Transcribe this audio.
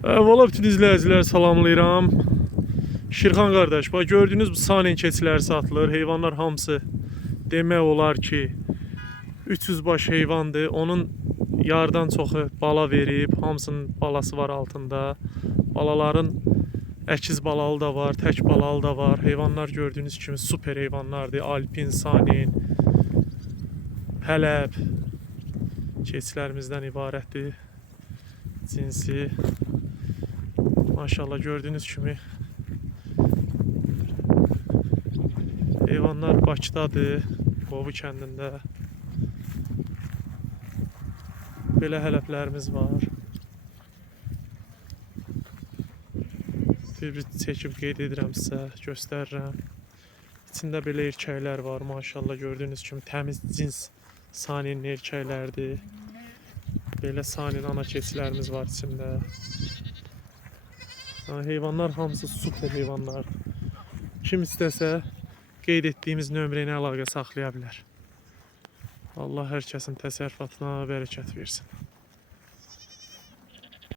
Valla bütün izləyicilər salamlayıram. Şirxan qardaş, bax gördüyünüz bu sanen keçiləri satılır. Heyvanlar hamısı demək olar ki 300 baş heyvandır. Onun yardan çoxu bala verib. Hamısının balası var altında. Balaların əkiz balalı da var, tək balalı da var. Heyvanlar gördüyünüz kimi super heyvanlardır. Alpin, sanen, hələb keçilərimizdən ibarətdir. Cinsi. Maşallah gördüğünüz kimi heyvanlar Bakıdadır, Qovu kəndində. Belə hələblərimiz var. Bir çəkib qeyd edirəm sizə, göstərirəm. İçində belə erkəklər var, maşallah gördüğünüz kimi təmiz cins sanin erkəklərdir. Belə sanin ana keçilərimiz var içində. Heyvanlar hamısı super heyvanlar. Kim istəsə qeyd etdiyimiz nömrə ilə əlaqə saxlaya bilər. Allah hər kəsin təsərrüfatına bərəkət versin.